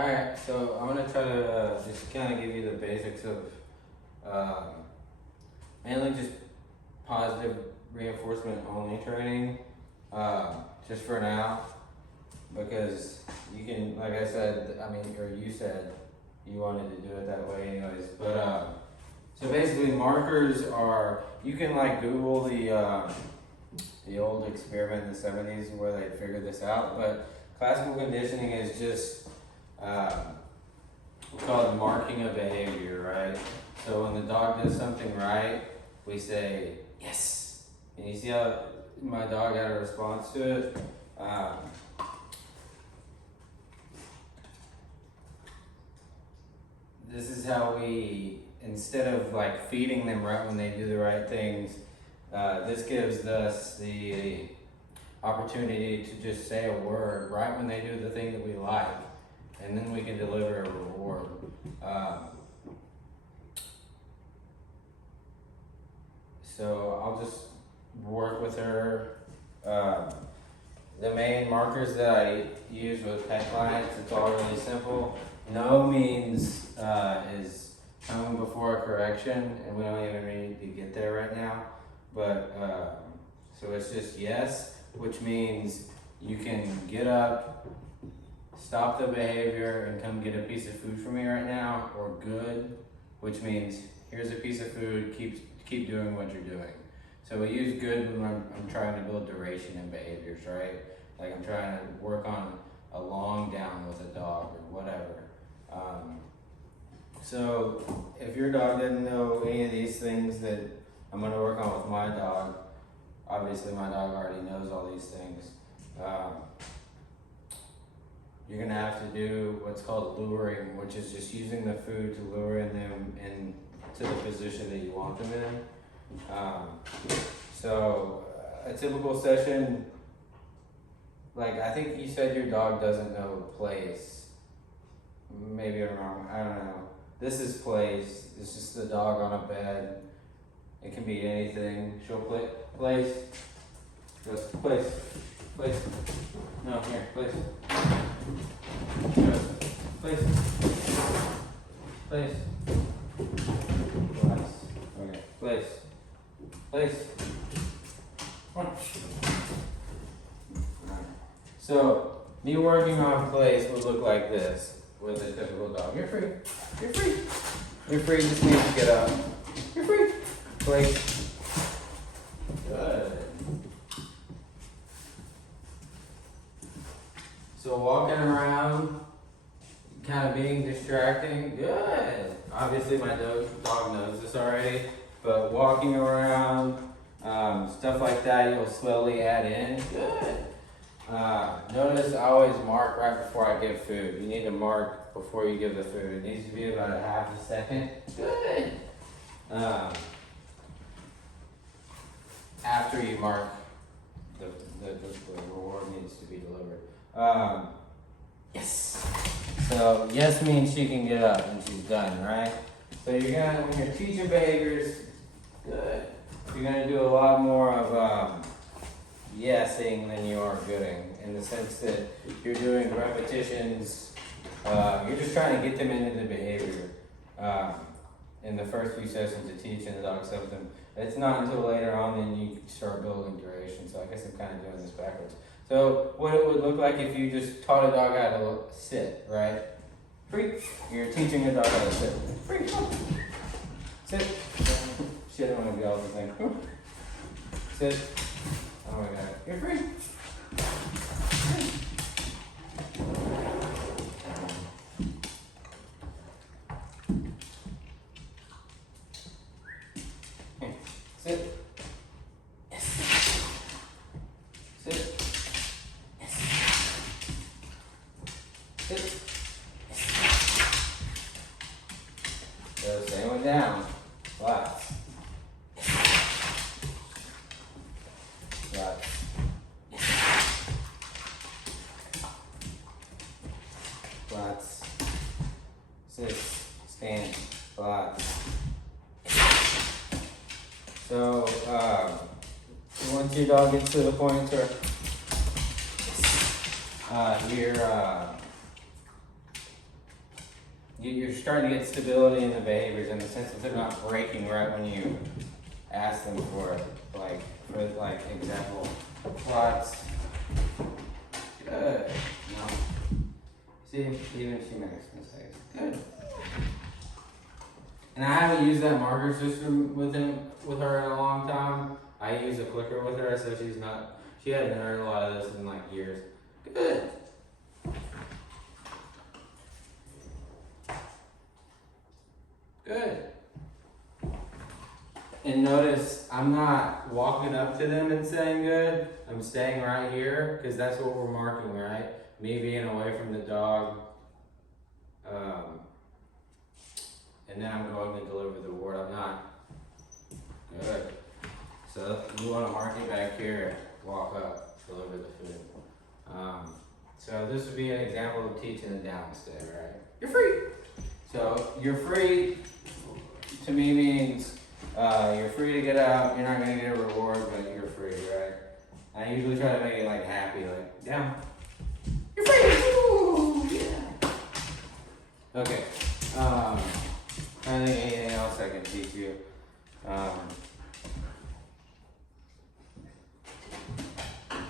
Alright, so I'm gonna try to just kind of give you the basics of mainly just positive reinforcement only training, just for now, because you can, like I said, or you said you wanted to do it that way anyways, but so basically markers are, you can like Google the old experiment in the 70s where they figured this out, but classical conditioning is just called marking a behavior, right? So when the dog does something right, we say, yes. And you see how my dog had a response to it? This is how we, instead of like feeding them right when they do the right things, this gives us the opportunity to just say a word right when they do the thing that we like, and then we can deliver a reward. So I'll just work with her. The main markers that I use with pet clients, it's all really simple. No means is coming before a correction, and we don't even need to get there right now. But so it's just yes, which means you can get up, stop the behavior, and come get a piece of food from me right now, or good, which means here's a piece of food, keep doing what you're doing. So we use good when I'm trying to build duration in behaviors, right? Like I'm trying to work on a long down with a dog or whatever. So if your dog doesn't know any of these things that I'm gonna work on with my dog, obviously my dog already knows all these things. You're gonna have to do what's called luring, which is just using the food to lure in them into the position that you want them in. So a typical session, like I think you said your dog doesn't know place. Maybe I'm wrong, I don't know. This is place, it's just the dog on a bed. It can be anything. She'll play, place, goes, place, place, no, here, place, goes, place, place, place, okay, place, place, one. So, me working on place would look like this with a typical dog. You're free, you're free, you're free, just need to get up. You're free. Place. Good. So walking around, kind of being distracting. Good. Obviously my dog knows this already, but walking around, stuff like that, you'll slowly add in. Good. Notice I always mark right before I give food. You need to mark before you give the food. It needs to be about a half a second. Good. After you mark, the reward needs to be delivered. Yes. So yes means she can get up and she's done, right? So you're gonna, when you're teaching behaviors, good. You're gonna do a lot more of yesing than you are gooding, in the sense that you're doing repetitions. You're just trying to get them into the behavior. In the first few sessions to teach and the dog accepts them. It's not until later on then you start building duration. So I guess I'm kind of doing this backwards. So what it would look like if you just taught a dog how to sit, right? Free. You're teaching a dog how to sit. Free. Sit. Shit, I want to be all the thing. Sit. Oh my god. You're free. Sit. Yes. Sit. Yes. Sit. Yes. So same one down. Relax. Relax. Relax. Sit. Stand. Relax. So, once your dog gets to the point where you're starting to get stability in the behaviors in the sense that they're not breaking right when you ask them for it. Like, for like example, quads. Good. No. See, even she makes mistakes. Good. And I haven't used that marker system with her in a long time. I use a clicker with her, so she hasn't heard a lot of this in like years. Good. Good. And notice I'm not walking up to them and saying good. I'm staying right here because that's what we're marking, right? Me being away from the dog. And then I'm going to deliver the reward. I'm not. Good. So you want to mark it back here, walk up, deliver the food. So this would be an example of teaching a down stay, right? You're free. So you're free to me means you're free to get out. You're not going to get a reward, but you're free, right? I usually try to make it like happy, like down. You're free. Ooh, yeah. Okay. I don't think anything else I can teach you.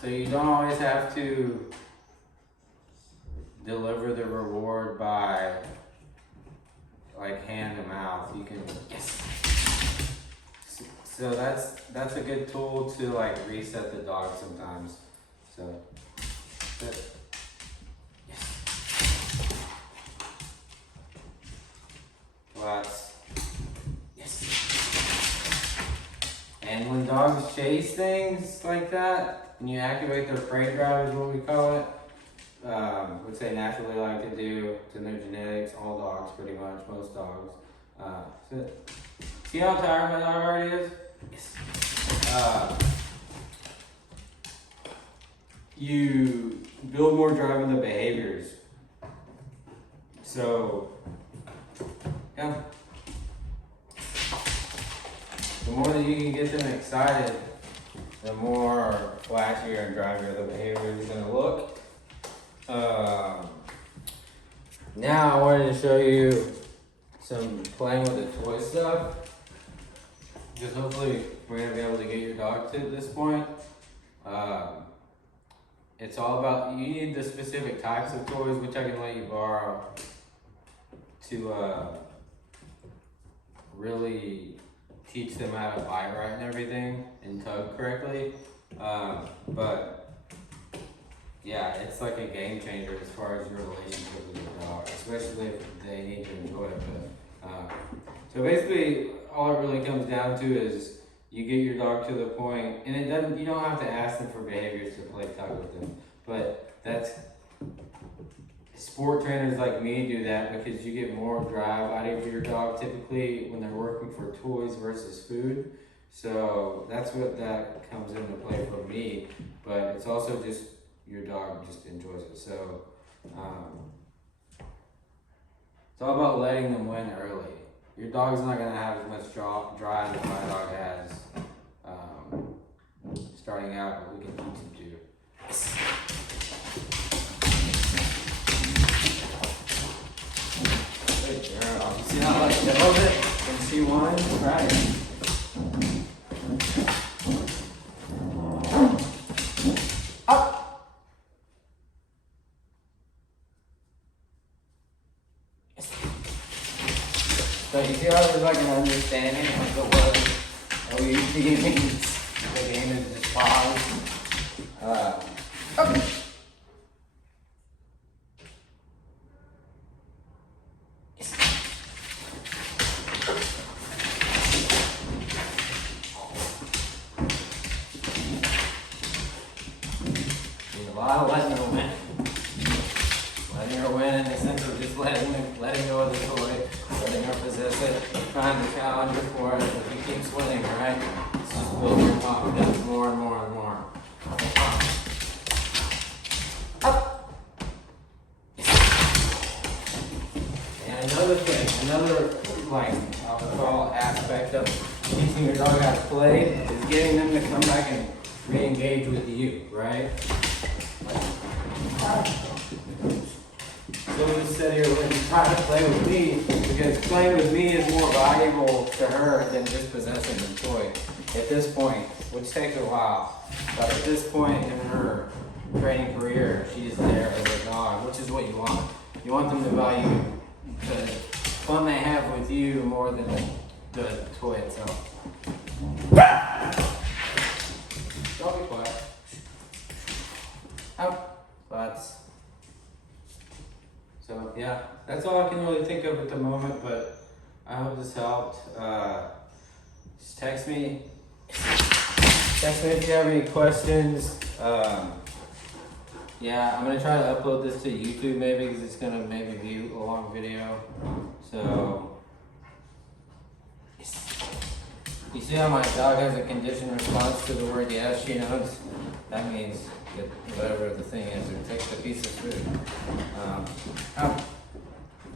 So you don't always have to deliver the reward by like hand to mouth. You can yes. So that's a good tool to like reset the dog sometimes. So yes. Lots. Yes. And when dogs chase things like that, and you activate their prey drive is what we call it, which they naturally like to do. It's in their genetics, all dogs pretty much, most dogs. So, see how tired my dog already is? Yes. You build more drive in the behaviors. So, yeah. The more that you can get them excited, the more flashier and drivier the behavior is going to look. Now I wanted to show you some playing with the toy stuff. Just hopefully we're going to be able to get your dog to this point. It's all about, you need the specific types of toys, which I can let you borrow, to really teach them how to bite right and everything and tug correctly. But yeah, it's like a game changer as far as your relationship with your dog, especially if they need to enjoy it. But, so basically, all it really comes down to is you get your dog to the point, and it doesn't. You don't have to ask them for behaviors to play tug with them, but that's sport trainers like me do that because you get more drive out of your dog typically when they're working for toys versus food. So that's what that comes into play for me. But it's also just your dog just enjoys it. So it's all about letting them win early. Your dog's not gonna have as much drive as my dog has starting out, but we can teach him to. Yes. Good girl. You see how I like held it and she won? Right. Up. Yes. So you see how there's like an understanding of the word OED means the game is just pause. Okay. A lot of letting her win. Letting her win in the sense of just letting go of the toy, letting her possess it, trying to challenge her for it. If he keeps winning, right? It's just building your confidence more and more and more. Up. And another thing, another like I'll call aspect of teaching your dog how to play is getting them to come back and re-engage with you, right? So we just sit here letting try to play with me because playing with me is more valuable to her than just possessing the toy at this point, which takes a while. But at this point in her training career, she's there as a dog, which is what you want. You want them to value the fun they have with you more than the toy itself. Don't be quiet. Out. Butts. So yeah, that's all I can really think of at the moment, but I hope this helped. Just text me. Text me if you have any questions. Yeah, I'm gonna try to upload this to YouTube maybe because it's gonna maybe be a long video. So you see how my dog has a conditioned response to the word yes, she knows. That means get whatever the thing is, or take the piece of food. Out.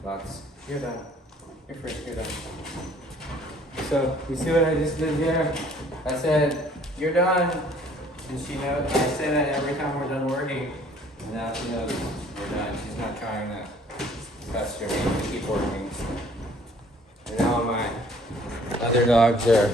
Lots. You're done. You're free. You're done. So you see what I just did here? I said, you're done. And she knows. I say that every time we're done working. And now she knows we're done. She's not trying to pester me to keep working. And now my other dogs are